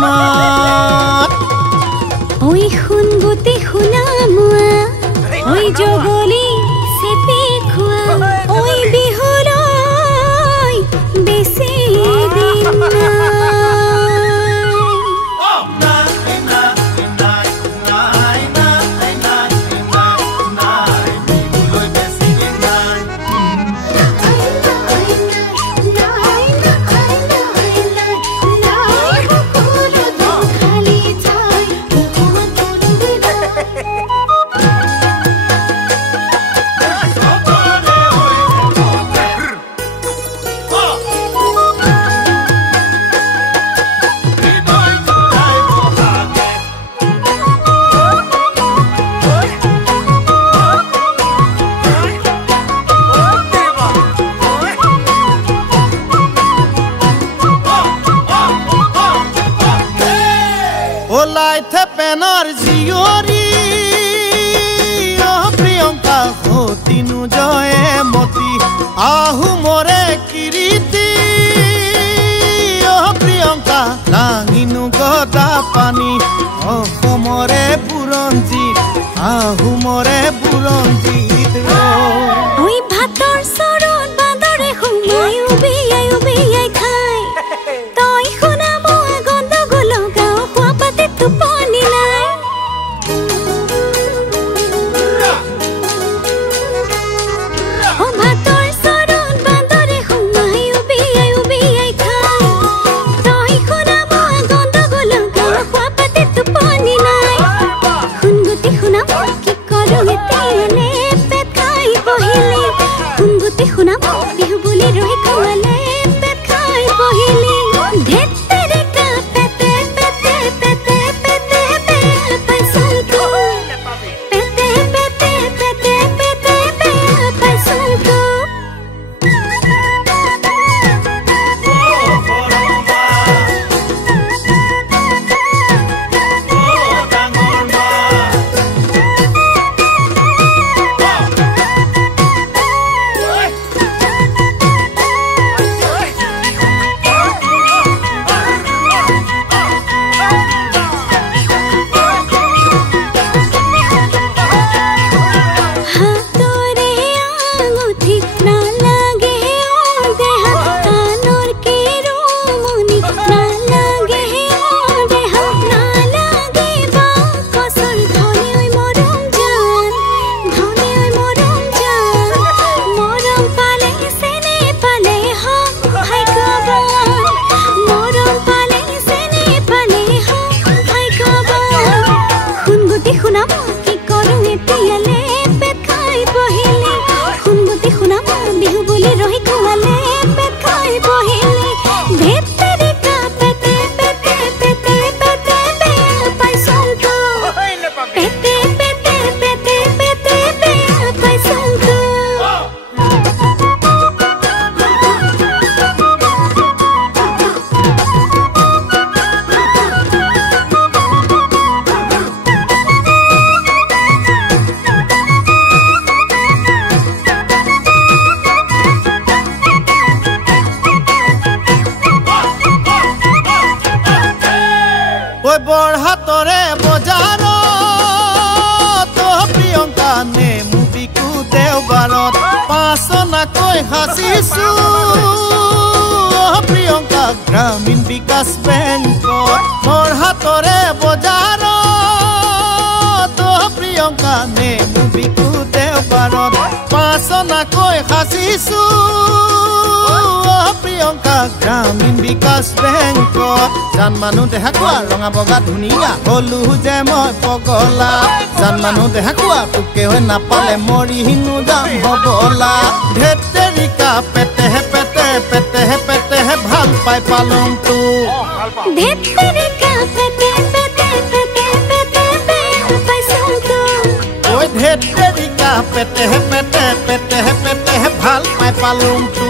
মাত ওই শুনবতে শুনা মোৱা ওই জগলি চেপি খোৱা ওই বিহুলৈ বেছি দিন ওলাইথে পেনৰ জিয়ৰী প্ৰিয়ংকা সতিনু জয়ে মতি আহোমৰে কীৰ্তি প্ৰিয়ংকা লাঙিনু গদা পানী অসমৰে বুৰঞ্জী আহোমৰে বুৰঞ্জীত ওই ভাতৰ চৰত বান্দৰে সোমাই উবিয়াই উবিয়াই খাই তই শুনা মোৱা গণ্ডগোল গাঁও খোৱা পাতে টোপনি নাই ও ভাতৰ চৰত বান্দৰে সোমাই উবিয়াই উবিয়াই খাই তই শুনা মোৱা গণ্ডগোল গাঁও খোৱা পাতে টোপনি নাই শুনগুটি শুনা কি কৰো এতিয়ালে পেট খাই বহিলি শুনগুটি শুনা বিহু বুলি ৰৈ খোৱালে পেট খাই বহিলি ধেত তেৰিকা পেটে পেটে পেটে পেটে বেয়া পাইছোন তো পেটে পেটে পেটে পেটে বেয়া পাইছোন তো হাতৰে আঙুঠি নালাগে ও দেহা কাণৰ কেৰুমণি নালাগে ও দেহা নালাগে বাকচৰ ধনে ঐ মৰম জান ধনে ঐ মৰম জান মৰম পালে চেনে পালে ভাগ্যৱান মৰম পালে চেনে পালে ভাগ্যৱান শুনগুটি শুনা কি কৰো এতিয়ালে পেট খাই বহিলি শুনগুটি শুনা বিহু বুলি ৰহি খোৱালে পেট খাই বহিলি ধেত তেৰিকা পেটে পেটে পেটে পেটে বেয়া পাইছোন তো পেটে পেটে পেটে পেটে বেয়া পাইছোন তো ঐ বৰহাটৰে বজাৰত প্ৰিয়ংকা নেমু বিকু দেওবাৰত পাঁচনাকৈ সাজিছো প্ৰিয়ংকা গ্ৰামীণ বিকাশ বেংকত বৰহাটৰে বজাৰত প্ৰিয়ংকা নেমু বিকু দেওবাৰত পাঁচনাকৈ সাজিছো প্ৰিয়ংকা গ্ৰামীণ বিকাশ বেংকত জান মানুহ দেখা কোৱা ৰঙা বগা ধুনীয়া হলো যে মই পগলা জান মানুহ দেখা কোৱা তোকে হৈ নাপালে মৰি হিনো যাম হবলা ধেত তেৰিকা পেটেহে পেটে পেটেহে পেটেহে ভাল পাই পালং তো ধেত তেৰিকা পেটে পেটে পেটে পেটে বেয়া পাইছোন তো ঐ ধেত তেৰিকা পেটেহে পেটে পেটেহে পেটেহে ভাল পাই পালং তো